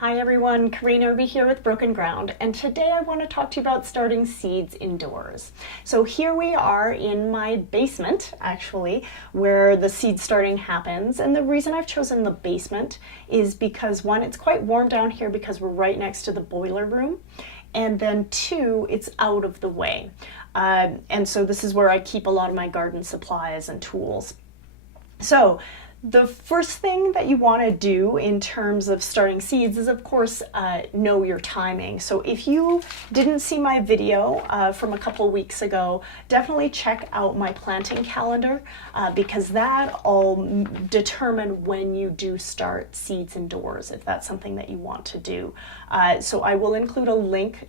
Hi everyone, Kareen Erbe here with Broken Ground, and today I want to talk to you about starting seeds indoors. So here we are in my basement, actually, where the seed starting happens. And the reason I've chosen the basement is because one, it's quite warm down here because we're right next to the boiler room. And then two, it's out of the way. And so this is where I keep a lot of my garden supplies and tools. So the first thing that you want to do in terms of starting seeds is, of course, know your timing. So if you didn't see my video from a couple weeks ago, definitely check out my planting calendar because that'll determine when you do start seeds indoors, if that's something that you want to do. So I will include a link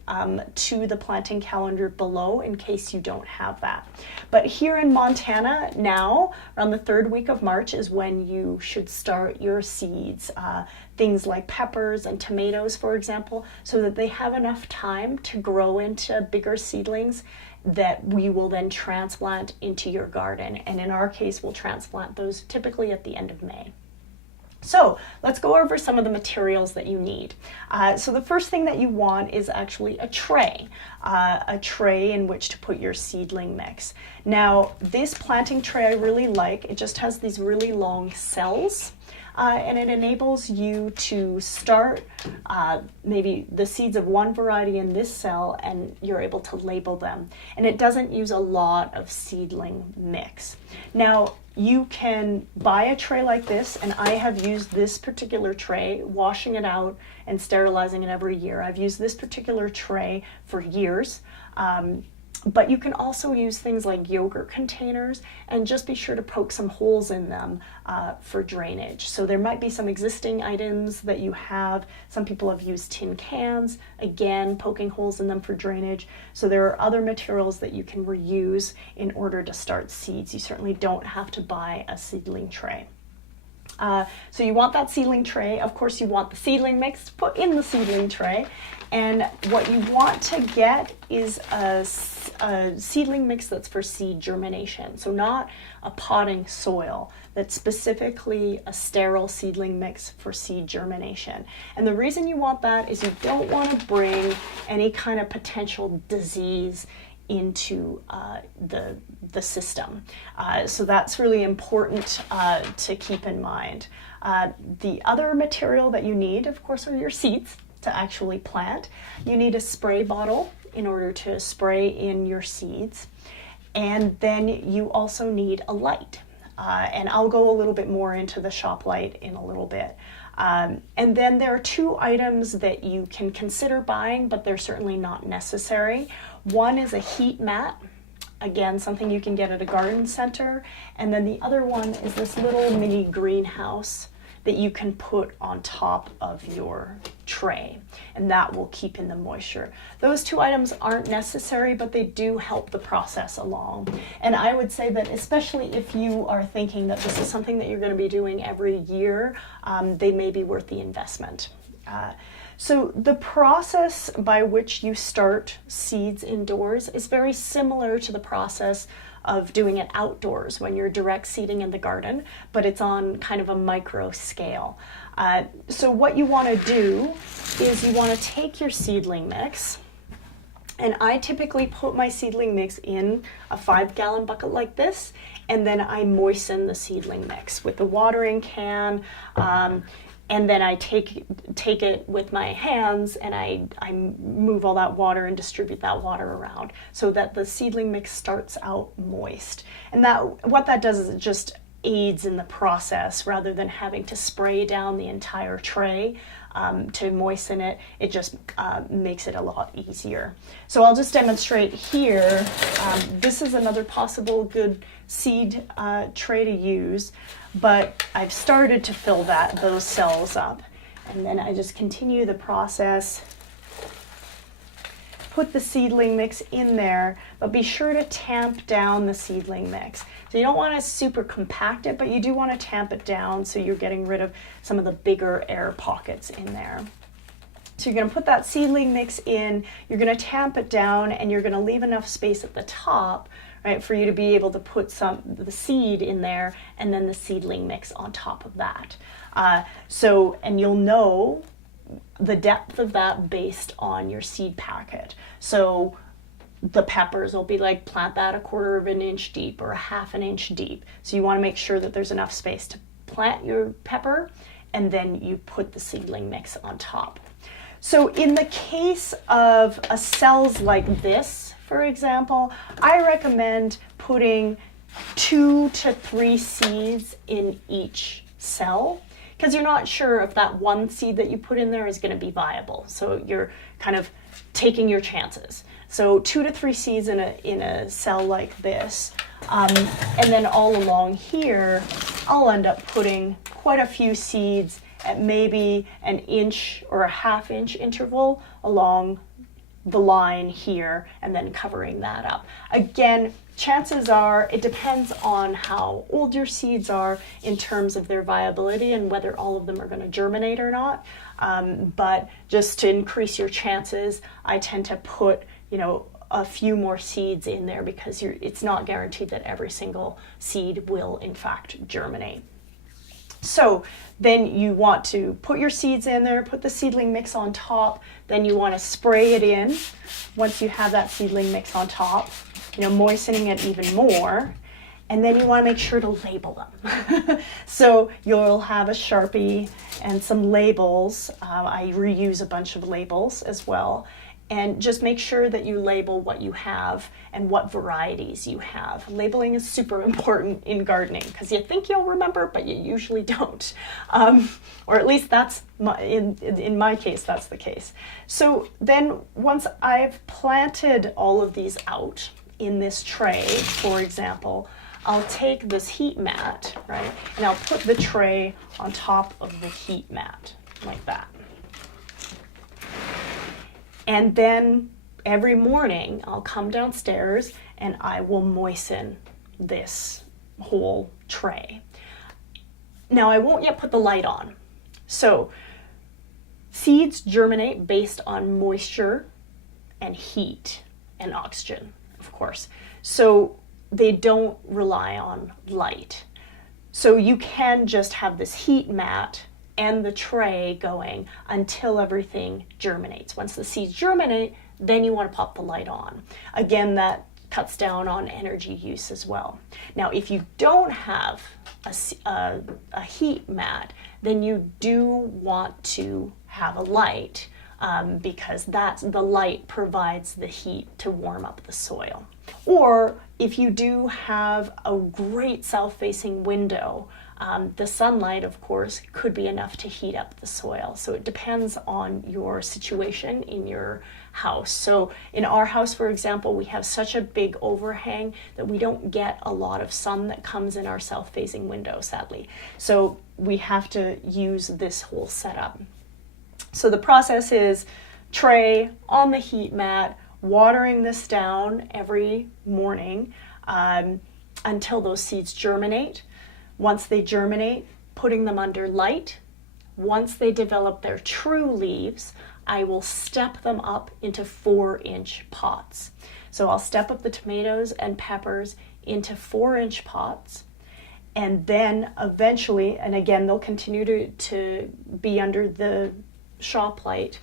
to the planting calendar below in case you don't have that. But here in Montana now, around the third week of March is when you should start your seeds, things like peppers and tomatoes, for example, so that they have enough time to grow into bigger seedlings that we will then transplant into your garden. And in our case, we'll transplant those typically at the end of May. So let's go over some of the materials that you need. So the first thing that you want is actually a tray in which to put your seedling mix. Now, this planting tray I really like. It just has these really long cells. And it enables you to start maybe the seeds of one variety in this cell, and you're able to label them. And it doesn't use a lot of seedling mix. Now, you can buy a tray like this, and I have used this particular tray, washing it out and sterilizing it every year. I've used this particular tray for years. But you can also use things like yogurt containers, and just be sure to poke some holes in them for drainage. So there might be some existing items that you have. Some people have used tin cans, again, poking holes in them for drainage. So there are other materials that you can reuse in order to start seeds. You certainly don't have to buy a seedling tray. So you want that seedling tray. Of course, you want the seedling mix to put in the seedling tray. And what you want to get is a seedling mix that's for seed germination. So not a potting soil, that's specifically a sterile seedling mix for seed germination. And the reason you want that is you don't want to bring any kind of potential disease into the system. So that's really important to keep in mind. The other material that you need, of course, are your seeds to actually plant. You need a spray bottle in order to spray in your seeds. And then you also need a light. And I'll go a little bit more into the shop light in a little bit. And then there are two items that you can consider buying, but they're certainly not necessary. One is a heat mat, again, something you can get at a garden center. And then the other one is this little mini greenhouse that you can put on top of your tray, and that will keep in the moisture. Those two items aren't necessary, but they do help the process along. And I would say that especially if you are thinking that this is something that you're going to be doing every year, they may be worth the investment. So the process by which you start seeds indoors is very similar to the process of doing it outdoors when you're direct seeding in the garden, but it's on kind of a micro scale. So what you want to do is you want to take your seedling mix, and I typically put my seedling mix in a 5-gallon bucket like this, and then I moisten the seedling mix with the watering can. And then I take it with my hands, and I move all that water and distribute that water around so that the seedling mix starts out moist. And what that does is it just aids in the process rather than having to spray down the entire tray to moisten it. It just makes it a lot easier. So I'll just demonstrate here. This is another possible good seed tray to use, but I've started to fill those cells up, and then I just continue the process. Put the seedling mix in there, but be sure to tamp down the seedling mix. So you don't want to super compact it, but you do want to tamp it down so you're getting rid of some of the bigger air pockets in there. So you're going to put that seedling mix in, you're going to tamp it down, and you're going to leave enough space at the top, right, for you to be able to put the seed in there and then the seedling mix on top of that. And you'll know the depth of that based on your seed packet. So the peppers will be like, plant that 1/4 of an inch deep or 1/2 an inch deep. So you want to make sure that there's enough space to plant your pepper, and then you put the seedling mix on top. So in the case of cells like this, for example, I recommend putting 2 to 3 seeds in each cell, because you're not sure if that one seed that you put in there is going to be viable. So you're kind of taking your chances. So 2 to 3 seeds in a cell like this. And then all along here, I'll end up putting quite a few seeds at maybe an inch or a 1/2 inch interval along the line here, and then covering that up. Again, chances are it depends on how old your seeds are in terms of their viability and whether all of them are going to germinate or not. But just to increase your chances, I tend to put, a few more seeds in there, because it's not guaranteed that every single seed will in fact germinate. So then you want to put your seeds in there, put the seedling mix on top, then you want to spray it in once you have that seedling mix on top, moistening it even more. And then you want to make sure to label them. So you'll have a Sharpie and some labels. I reuse a bunch of labels as well. And just make sure that you label what you have and what varieties you have. Labeling is super important in gardening, because you think you'll remember, but you usually don't. Or at least that's in my case, that's the case. So then once I've planted all of these out in this tray, for example, I'll take this heat mat, right? And I'll put the tray on top of the heat mat like that. And then every morning I'll come downstairs and I will moisten this whole tray. Now I won't yet put the light on. So seeds germinate based on moisture and heat and oxygen, of course. So they don't rely on light. So you can just have this heat mat and the tray going until everything germinates. Once the seeds germinate, then you want to pop the light on. Again, that cuts down on energy use as well. Now, if you don't have a heat mat, then you do want to have a light, because the light provides the heat to warm up the soil. Or if you do have a great south-facing window, the sunlight, of course, could be enough to heat up the soil. So it depends on your situation in your house. So in our house, for example, we have such a big overhang that we don't get a lot of sun that comes in our south-facing window, sadly. So we have to use this whole setup. So the process is tray on the heat mat, watering this down every morning until those seeds germinate. Once they germinate, putting them under light. Once they develop their true leaves, I will step them up into 4-inch pots. So I'll step up the tomatoes and peppers into 4-inch pots. And then eventually, and again, they'll continue to be under the shop light.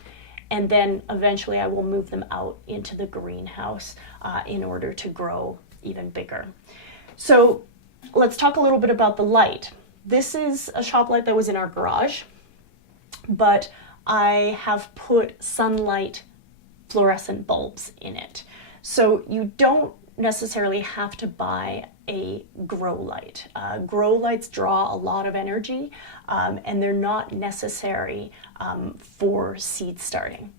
And then eventually I will move them out into the greenhouse in order to grow even bigger. So let's talk a little bit about the light. This is a shop light that was in our garage, but I have put sunlight fluorescent bulbs in it. So you don't necessarily have to buy a grow light. Grow lights draw a lot of energy, and they're not necessary for seed starting.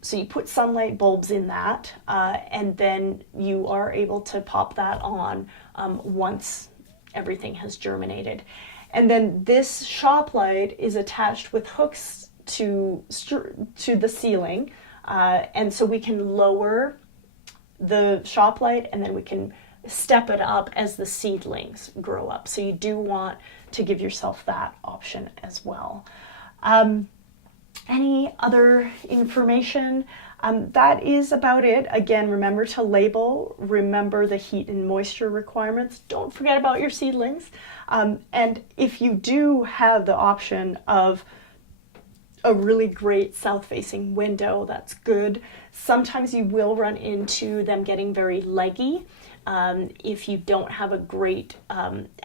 So you put sunlight bulbs in that, and then you are able to pop that on once everything has germinated. And then this shop light is attached with hooks to the ceiling, and so we can lower the shop light and then we can step it up as the seedlings grow up. So you do want to give yourself that option as well. Any other information? That is about it. Again, remember to label, remember the heat and moisture requirements. Don't forget about your seedlings. And if you do have the option of a really great south-facing window, that's good. Sometimes you will run into them getting very leggy if you don't have a great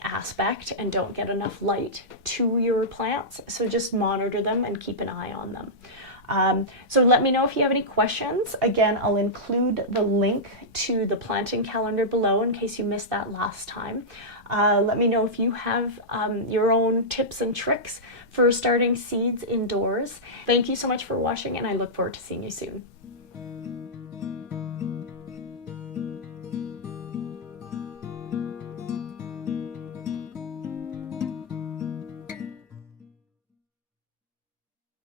aspect and don't get enough light to your plants. So just monitor them and keep an eye on them. So let me know if you have any questions. Again, I'll include the link to the planting calendar below in case you missed that last time. Let me know if you have your own tips and tricks for starting seeds indoors. Thank you so much for watching, and I look forward to seeing you soon.